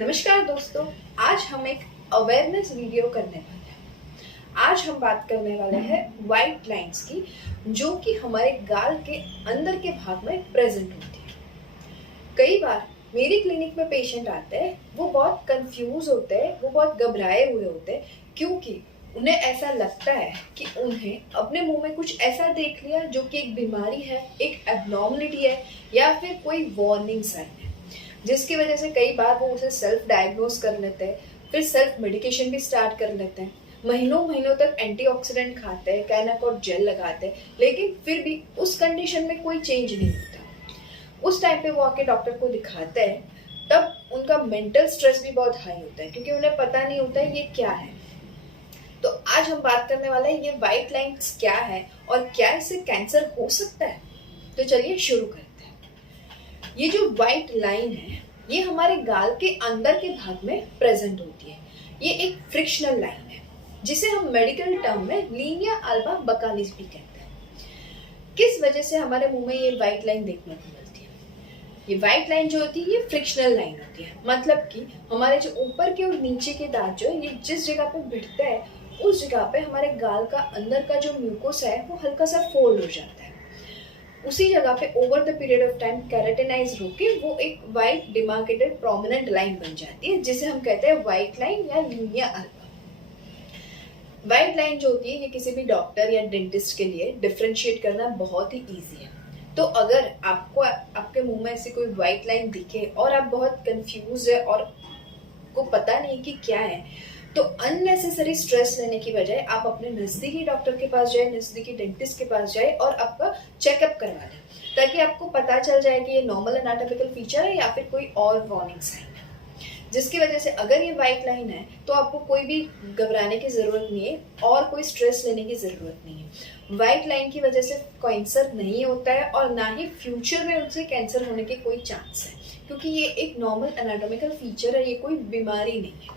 नमस्कार दोस्तों, आज हम एक अवेयरनेस वीडियो करने वाले हैं। आज हम बात करने वाले हैं वाइट लाइंस की, जो कि हमारे गाल के अंदर के भाग में प्रेजेंट होती है। कई बार मेरी क्लिनिक में पेशेंट आते हैं, वो बहुत कंफ्यूज होते हैं, वो बहुत घबराए हुए होते हैं, क्योंकि उन्हें ऐसा लगता है कि उन्हें अपने मुंह में कुछ ऐसा देख लिया जो कि एक बीमारी है, एक एबनॉर्मलिटी है या फिर कोई वार्निंग साइन है, जिसकी वजह से कई बार वो उसे सेल्फ डायग्नोस कर लेते हैं, फिर सेल्फ मेडिकेशन भी स्टार्ट कर लेते हैं। महीनों महीनों तक एंटीऑक्सीडेंट खाते हैं, काइनाकोड जेल लगाते हैं, लेकिन फिर भी उस कंडीशन में कोई चेंज नहीं होता। उस टाइम पे वो आके डॉक्टर को दिखाते हैं, तब उनका मेंटल स्ट्रेस भी बहुत हाई होता है, क्योंकि उन्हें पता नहीं होता है ये क्या है। तो आज हम बात करने वाले हैं ये व्हाइट लाइंस क्या है और क्या इससे कैंसर हो सकता है। तो चलिए शुरू करते हैं। ये जो व्हाइट लाइन है, ये हमारे गाल के अंदर के भाग में प्रेजेंट होती है। ये एक फ्रिक्शनल लाइन है, जिसे हम मेडिकल टर्म में लीनिया अल्बा बकालिस भी कहते हैं। किस वजह से हमारे मुंह में ये व्हाइट लाइन देखने को मिलती है? ये व्हाइट लाइन जो होती है, ये फ्रिक्शनल लाइन होती है। मतलब कि हमारे जो ऊपर के और नीचे के दांत जो है, ये जिस जगह पे भिड़ते हैं, उस जगह पे हमारे गाल का अंदर का जो म्यूकोस है, वो हल्का सा फोल्ड हो जाता है। उसी जगह पे over the period of time keratinize होके वो एक वाइट डिमार्केटेड प्रोमिनेंट लाइन बन जाती है, जिसे हम कहते हैं व्हाइट लाइन या लीनिया अल्बा। व्हाइट लाइन जो होती है, ये किसी भी डॉक्टर या डेंटिस्ट के लिए डिफरेंशिएट करना बहुत ही इजी है। तो अगर आपको आपके मुंह में ऐसी कोई व्हाइट लाइन दिखे और आप बहुत कंफ्यूज है और को पता नहीं कि क्या है, तो अननेसेसरी स्ट्रेस लेने की बजाय आप अपने नजदीकी डॉक्टर के पास जाए, नजदीकी डेंटिस्ट के पास जाए और आपका चेकअप करवा लें, ताकि आपको पता चल जाए कि ये नॉर्मल एनाटॉमिकल फीचर है या फिर कोई और वार्निंग साइन है। जिसकी वजह से अगर ये व्हाइट लाइन है, तो आपको कोई भी घबराने की जरूरत नहीं है और कोई स्ट्रेस लेने की जरूरत नहीं है। व्हाइट लाइन की वजह से कैंसर नहीं होता है और ना ही फ्यूचर में उनसे कैंसर होने के कोई चांस है, क्योंकि ये एक नॉर्मल एनाटॉमिकल फीचर है, ये कोई बीमारी नहीं है।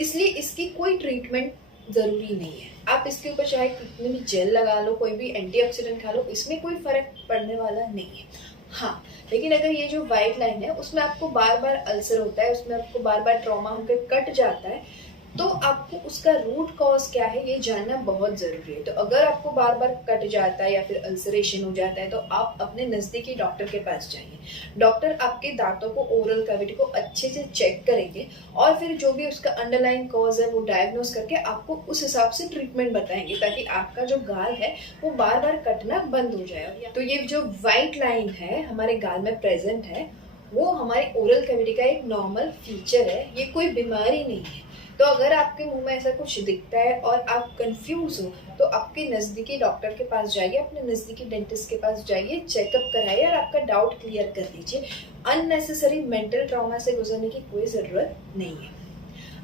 इसलिए इसकी कोई ट्रीटमेंट जरूरी नहीं है। आप इसके ऊपर चाहे कितने भी जेल लगा लो, कोई भी एंटीऑक्सीडेंट खा लो, इसमें कोई फर्क पड़ने वाला नहीं है। हाँ, लेकिन अगर ये जो व्हाइट लाइन है, उसमें आपको बार बार अल्सर होता है, उसमें आपको बार बार ट्रॉमा होकर कट जाता है, तो आपको उसका रूट कॉज क्या है ये जानना बहुत जरूरी है। तो अगर आपको बार बार कट जाता है या फिर अल्सरेशन हो जाता है, तो आप अपने नजदीकी डॉक्टर के पास जाइए। डॉक्टर आपके दांतों को, ओरल कैविटी को अच्छे से चेक करेंगे और फिर जो भी उसका अंडरलाइन कॉज है वो डायग्नोस करके आपको उस हिसाब से ट्रीटमेंट बताएंगे, ताकि आपका जो गाल है वो बार बार कटना बंद हो जाए। तो ये जो व्हाइट लाइन है हमारे गाल में प्रेजेंट है, वो हमारी ओरल कैविटी का एक नॉर्मल फीचर है, ये कोई बीमारी नहीं है। तो अगर आपके मुंह में ऐसा कुछ दिखता है और आप कंफ्यूज हो, तो आपके नजदीकी डॉक्टर के पास जाइए, अपने नजदीकी डेंटिस्ट के पास जाइए, चेकअप कराइए और आपका डाउट क्लियर कर लीजिए। अननेसेसरी मेंटल ट्रॉमा से गुजरने की कोई जरूरत नहीं है।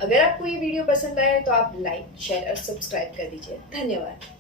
अगर आपको ये वीडियो पसंद आया तो आप लाइक, शेयर और सब्सक्राइब कर दीजिए। धन्यवाद।